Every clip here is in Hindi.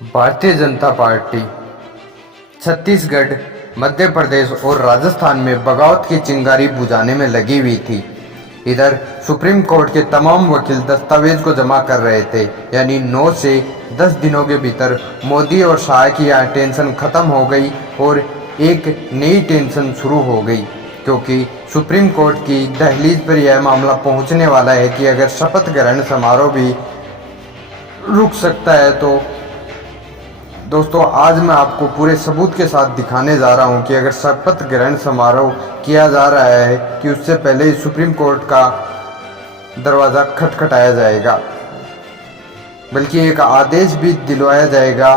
भारतीय जनता पार्टी छत्तीसगढ़, मध्य प्रदेश और राजस्थान में बगावत की चिंगारी बुझाने में लगी हुई थी। इधर सुप्रीम कोर्ट के तमाम वकील दस्तावेज को जमा कर रहे थे, यानी 9 से 10 दिनों के भीतर मोदी और शाह की यहाँ टेंशन खत्म हो गई और एक नई टेंशन शुरू हो गई, क्योंकि सुप्रीम कोर्ट की दहलीज पर यह मामला पहुंचने वाला है कि अगर शपथ ग्रहण समारोह भी रुक सकता है तो दोस्तों आज मैं आपको पूरे सबूत के साथ दिखाने जा रहा हूं कि अगर शपथ ग्रहण समारोह किया जा रहा है कि उससे पहले ही सुप्रीम कोर्ट का दरवाज़ा खटखटाया जाएगा, बल्कि एक आदेश भी दिलवाया जाएगा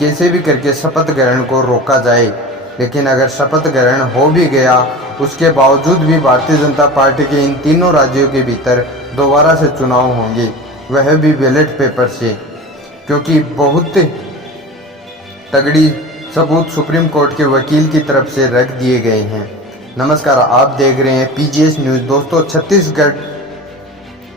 कैसे भी करके शपथ ग्रहण को रोका जाए। लेकिन अगर शपथ ग्रहण हो भी गया, उसके बावजूद भी भारतीय जनता पार्टी के इन तीनों राज्यों के भीतर दोबारा से चुनाव होंगे, वह भी बैलेट पेपर से, क्योंकि बहुत तगड़ी सबूत सुप्रीम कोर्ट के वकील की तरफ से रख दिए गए हैं। नमस्कार, आप देख रहे हैं पीजीएस न्यूज़। दोस्तों, छत्तीसगढ़,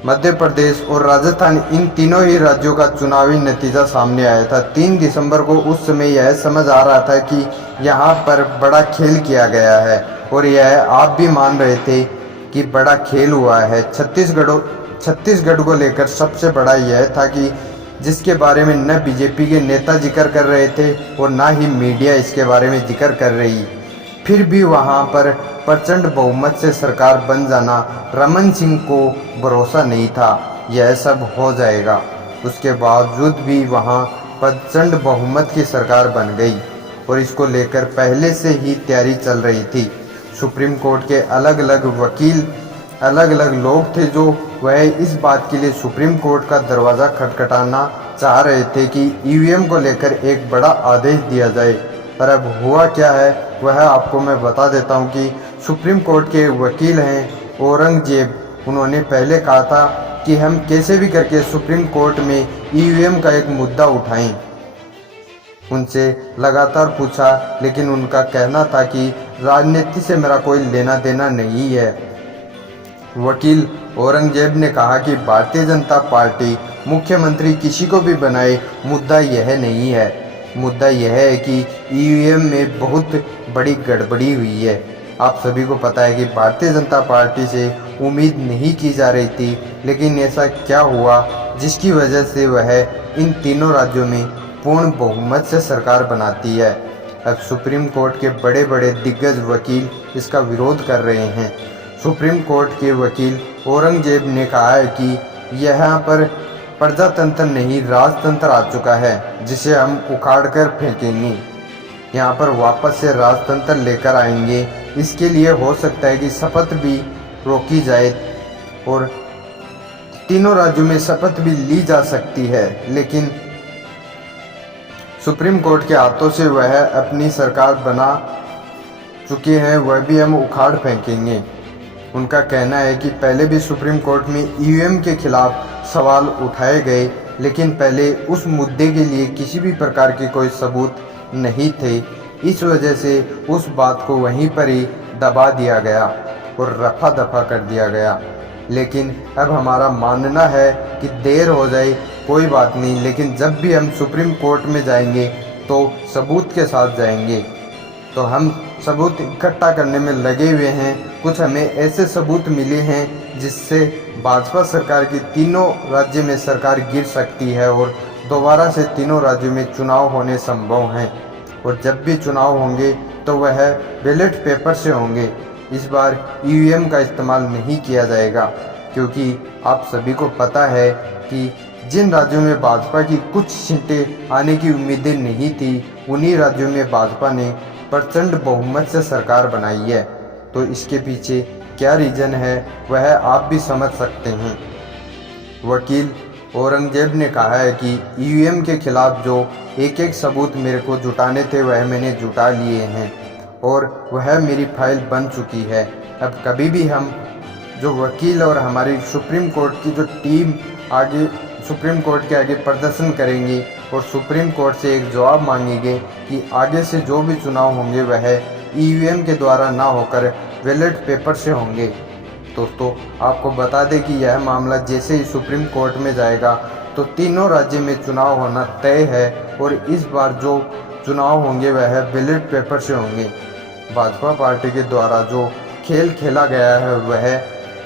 मध्य प्रदेश और राजस्थान, इन तीनों ही राज्यों का चुनावी नतीजा सामने आया था 3 दिसंबर को। उस समय यह समझ आ रहा था कि यहाँ पर बड़ा खेल किया गया है और यह आप भी मान रहे थे कि बड़ा खेल हुआ है। छत्तीसगढ़ को लेकर सबसे बड़ा यह था कि जिसके बारे में न बीजेपी के नेता जिक्र कर रहे थे और ना ही मीडिया इसके बारे में जिक्र कर रही, फिर भी वहां पर प्रचंड बहुमत से सरकार बन जाना, रमन सिंह को भरोसा नहीं था यह सब हो जाएगा। उसके बावजूद भी वहां प्रचंड बहुमत की सरकार बन गई और इसको लेकर पहले से ही तैयारी चल रही थी। सुप्रीम कोर्ट के अलग अलग वकील, अलग अलग लोग थे जो वह इस बात के लिए सुप्रीम कोर्ट का दरवाज़ा खटखटाना चाह रहे थे कि ईवीएम को लेकर एक बड़ा आदेश दिया जाए। पर अब हुआ क्या है वह आपको मैं बता देता हूं कि सुप्रीम कोर्ट के वकील हैं औरंगजेब, उन्होंने पहले कहा था कि हम कैसे भी करके सुप्रीम कोर्ट में ईवीएम का एक मुद्दा उठाएं। उनसे लगातार पूछा, लेकिन उनका कहना था कि राजनीति से मेरा कोई लेना देना नहीं है। वकील औरंगजेब ने कहा कि भारतीय जनता पार्टी मुख्यमंत्री किसी को भी बनाए, मुद्दा यह नहीं है। मुद्दा यह है कि ईवीएम में बहुत बड़ी गड़बड़ी हुई है। आप सभी को पता है कि भारतीय जनता पार्टी से उम्मीद नहीं की जा रही थी, लेकिन ऐसा क्या हुआ जिसकी वजह से वह इन तीनों राज्यों में पूर्ण बहुमत से सरकार बनाती है। अब सुप्रीम कोर्ट के बड़े बड़े दिग्गज वकील इसका विरोध कर रहे हैं। सुप्रीम कोर्ट के वकील औरंगजेब ने कहा है कि यहाँ पर प्रजातंत्र नहीं राजतंत्र आ चुका है, जिसे हम उखाड़ कर फेंकेंगे, यहाँ पर वापस से राजतंत्र लेकर आएंगे। इसके लिए हो सकता है कि शपथ भी रोकी जाए और तीनों राज्यों में शपथ भी ली जा सकती है, लेकिन सुप्रीम कोर्ट के हाथों से वह अपनी सरकार बना चुके हैं, वह भी हम उखाड़ फेंकेंगे। उनका कहना है कि पहले भी सुप्रीम कोर्ट में ईवीएम के खिलाफ सवाल उठाए गए, लेकिन पहले उस मुद्दे के लिए किसी भी प्रकार के कोई सबूत नहीं थे। इस वजह से उस बात को वहीं पर ही दबा दिया गया और रफा दफा कर दिया गया। लेकिन अब हमारा मानना है कि देर हो जाए कोई बात नहीं, लेकिन जब भी हम सुप्रीम कोर्ट में जाएंगे तो सबूत के साथ जाएंगे। तो हम सबूत इकट्ठा करने में लगे हुए हैं। कुछ हमें ऐसे सबूत मिले हैं जिससे भाजपा सरकार की तीनों राज्य में सरकार गिर सकती है और दोबारा से तीनों राज्यों में चुनाव होने संभव हैं। और जब भी चुनाव होंगे तो वह बैलेट पेपर से होंगे। इस बार ईवीएम का इस्तेमाल नहीं किया जाएगा, क्योंकि आप सभी को पता है कि जिन राज्यों में भाजपा की कुछ सीटें आने की उम्मीदें नहीं थी, उन्हीं राज्यों में भाजपा ने प्रचंड बहुमत से सरकार बनाई है। तो इसके पीछे क्या रीज़न है वह आप भी समझ सकते हैं। वकील औरंगजेब ने कहा है कि ईवीएम के खिलाफ जो एक एक सबूत मेरे को जुटाने थे वह मैंने जुटा लिए हैं और वह मेरी फाइल बन चुकी है। अब कभी भी हम जो वकील और हमारी सुप्रीम कोर्ट की जो टीम आगे सुप्रीम कोर्ट के आगे प्रदर्शन करेंगे और सुप्रीम कोर्ट से एक जवाब मांगेंगे कि आगे से जो भी चुनाव होंगे वह ईवीएम के द्वारा ना होकर बैलेट पेपर से होंगे। दोस्तों, आपको बता दें कि यह मामला जैसे ही सुप्रीम कोर्ट में जाएगा तो तीनों राज्य में चुनाव होना तय है और इस बार जो चुनाव होंगे वह बैलेट पेपर से होंगे। भाजपा पार्टी के द्वारा जो खेल खेला गया है वह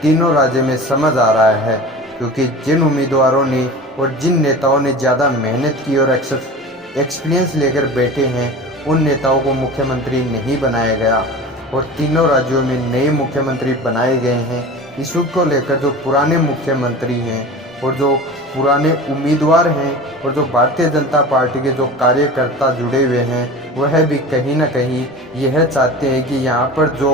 तीनों राज्य में समझ आ रहा है, क्योंकि जिन उम्मीदवारों ने और जिन नेताओं ने ज़्यादा मेहनत की और एक्सपीरियंस लेकर बैठे हैं उन नेताओं को मुख्यमंत्री नहीं बनाया गया और तीनों राज्यों में नए मुख्यमंत्री बनाए गए हैं। इशू को लेकर जो पुराने मुख्यमंत्री हैं और जो पुराने उम्मीदवार हैं और जो भारतीय जनता पार्टी के जो कार्यकर्ता जुड़े हुए हैं वह भी कहीं ना कहीं यह चाहते हैं कि यहाँ पर जो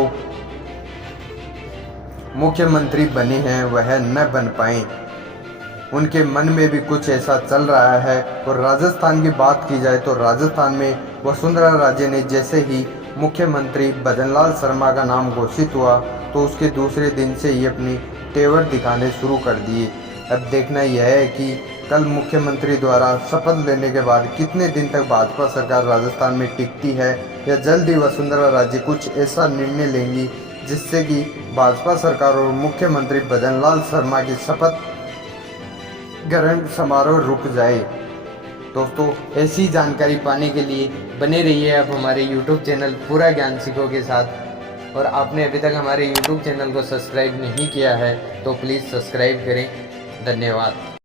मुख्यमंत्री बने हैं वह न बन पाएं। उनके मन में भी कुछ ऐसा चल रहा है। और राजस्थान की बात की जाए तो राजस्थान में वसुंधरा राजे ने जैसे ही मुख्यमंत्री भजनलाल शर्मा का नाम घोषित हुआ तो उसके दूसरे दिन से ही अपनी तेवर दिखाने शुरू कर दिए। अब देखना यह है कि कल मुख्यमंत्री द्वारा शपथ लेने के बाद कितने दिन तक भाजपा सरकार राजस्थान में टिकती है या जल्द ही वसुंधरा राजे कुछ ऐसा निर्णय लेंगी जिससे कि भाजपा सरकार और मुख्यमंत्री भजनलाल शर्मा की शपथ ग्रहण समारोह रुक जाए। दोस्तों, ऐसी जानकारी पाने के लिए बने रहिए आप हमारे YouTube चैनल पूरा ज्ञान सीखो के साथ। और आपने अभी तक हमारे YouTube चैनल को सब्सक्राइब नहीं किया है तो प्लीज़ सब्सक्राइब करें। धन्यवाद।